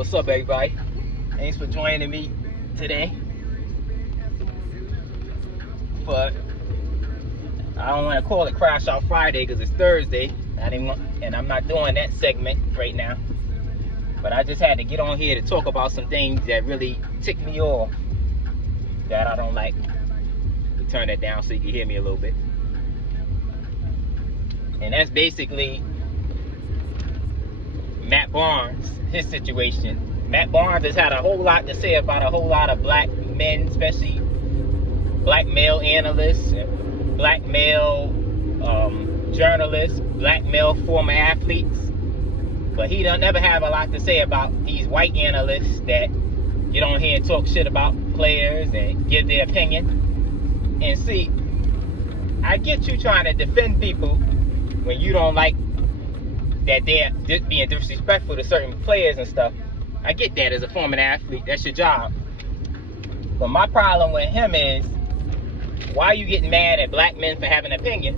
what's up, everybody? Thanks for joining me today. But I don't want to call it Crash Out Friday because it's Thursday. And I'm not doing that segment right now. But I just had to get on here to talk about some things that really tick me off that I don't like. To turn that down so you can hear me a little bit. And that's basically Matt Barnes, his situation. Matt Barnes has had a whole lot to say about a whole lot of black men, especially black male analysts, black male journalists, black male former athletes. But he don't never have a lot to say about these white analysts that get on here and talk shit about players and give their opinion. And see, I get you trying to defend people when you don't like that they're being disrespectful to certain players and stuff. I get that as a former athlete. That's your job. But my problem with him is, why are you getting mad at black men for having an opinion?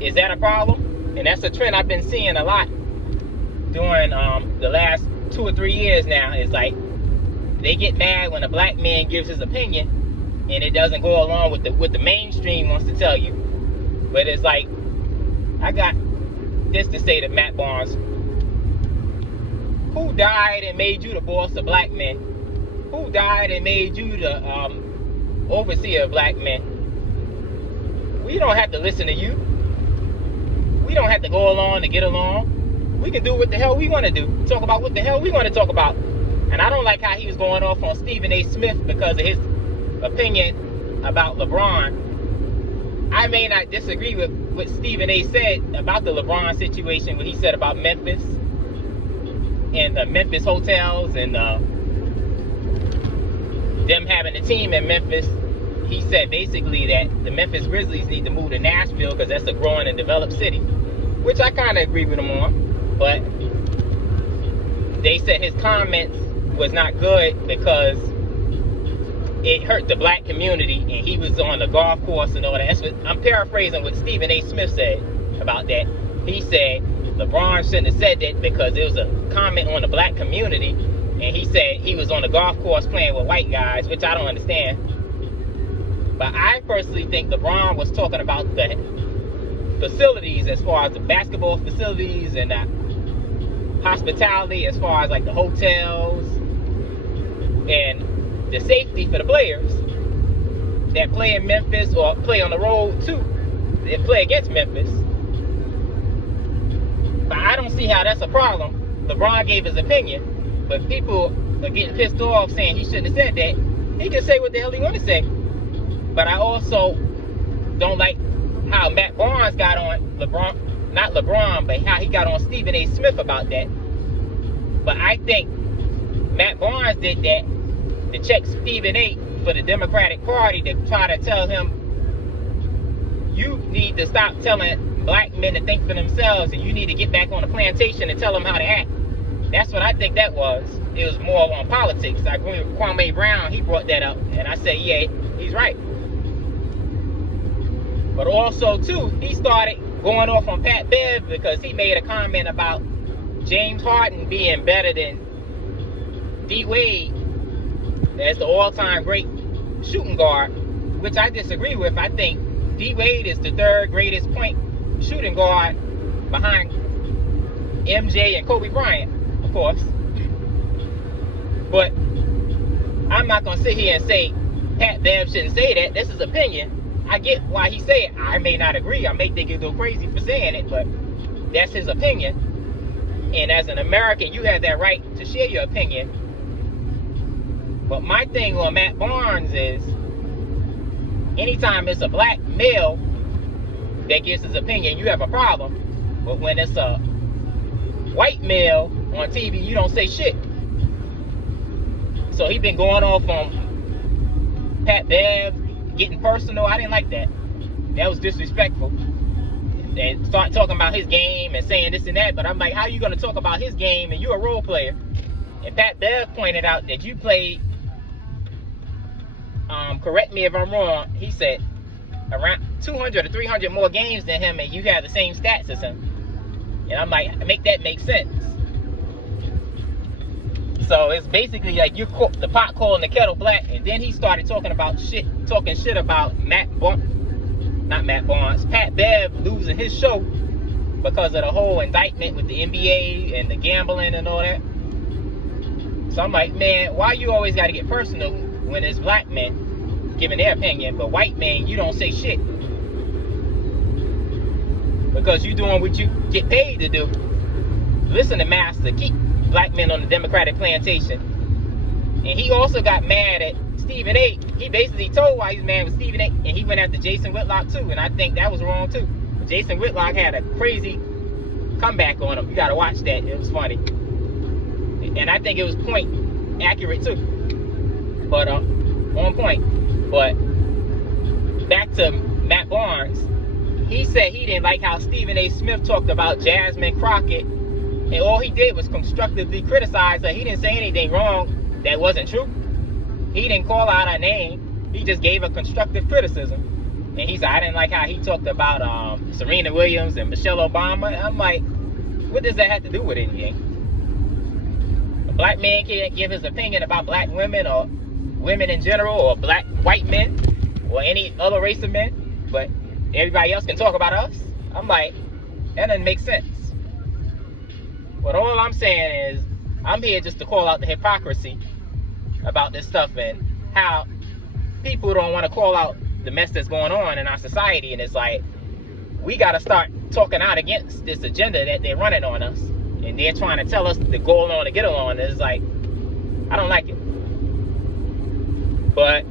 Is that a problem? And that's a trend I've been seeing a lot during the last 2 or 3 years now. It's like they get mad when a black man gives his opinion and it doesn't go along with what the mainstream wants to tell you. But it's like, I got this to say to Matt Barnes. Who died and made you the boss of black men? Who died and made you the overseer of black men? We don't have to listen to you. We don't have to go along to get along. We can do what the hell we want to do. Talk about what the hell we want to talk about. And I don't like how he was going off on Stephen A. Smith because of his opinion about LeBron. I may not disagree with what Stephen A. said about the LeBron situation, what he said about Memphis and the Memphis hotels and them having a team in Memphis. He said basically that the Memphis Grizzlies need to move to Nashville because that's a growing and developed city, which I kind of agree with him on. But they said his comments was not good because it hurt the black community, and he was on the golf course and all that. That's what, I'm paraphrasing what Stephen A. Smith said about that. He said LeBron shouldn't have said that because it was a comment on the black community, and he said he was on the golf course playing with white guys, which I don't understand. But I personally think LeBron was talking about the facilities, as far as the basketball facilities and hospitality, as far as like the hotels and the safety for the players that play in Memphis or play on the road too, that play against Memphis. But I don't see how that's a problem. LeBron gave his opinion, but people are getting pissed off saying he shouldn't have said that. He can say what the hell he want to say. But I also don't like how Matt Barnes got on LeBron, not LeBron, but how he got on Stephen A. Smith about that. But I think Matt Barnes did that to check Stephen A. for the Democratic Party, to try to tell him, you need to stop telling black men to think for themselves, and you need to get back on the plantation and tell them how to act. That's what I think that was. It was more on politics. Like Kwame Brown, he brought that up, and I said, yeah, he's right. But also, too, he started going off on Pat Bev because he made a comment about James Harden being better than D. Wade as the all-time great shooting guard, which I disagree with. I think D. Wade is the third greatest point shooting guard behind MJ and Kobe Bryant, of course. But I'm not going to sit here and say Pat Bev shouldn't say that. This is opinion. I get why he said it. I may not agree. I may think he'll go crazy for saying it, but that's his opinion. And as an American, you have that right to share your opinion. But my thing on Matt Barnes is, anytime it's a black male that gives his opinion, you have a problem. But when it's a white male on TV, you don't say shit. So he been going off on Pat Bev, getting personal. I didn't like that. That was disrespectful. And start talking about his game and saying this and that. But I'm like, how are you going to talk about his game and you're a role player? And Pat Bev pointed out that you played, correct me if I'm wrong, he said around 200 or 300 more games than him, and you have the same stats as him. And I'm like, make that make sense. So it's basically like the pot calling the kettle black, and then he started talking shit about Pat Bev losing his show because of the whole indictment with the NBA and the gambling and all that. So I'm like, man, why you always got to get personal when it's black men giving their opinion, but white men, you don't say shit? Because you doing what you get paid to do. Listen to Master, keep black men on the Democratic plantation. And he also got mad at Stephen A. He basically told why he's mad with Stephen A. And he went after Jason Whitlock too. And I think that was wrong too. Jason Whitlock had a crazy comeback on him. You gotta watch that. It was funny. And I think it was point accurate too. But on point. But back to Matt Barnes. He said he didn't like how Stephen A. Smith talked about Jasmine Crockett. And all he did was constructively criticize her. He didn't say anything wrong that wasn't true. He didn't call out her name. He just gave her constructive criticism. And he said, I didn't like how he talked about Serena Williams and Michelle Obama. I'm like, what does that have to do with anything? A black man can't give his opinion about black women or women in general or white men or any other race of men, but everybody else can talk about us? I'm like, that doesn't make sense. But all I'm saying is, I'm here just to call out the hypocrisy about this stuff and how people don't want to call out the mess that's going on in our society. And it's like, we got to start talking out against this agenda that they're running on us. And they're trying to tell us to go along to get along. It's like, I don't like it. But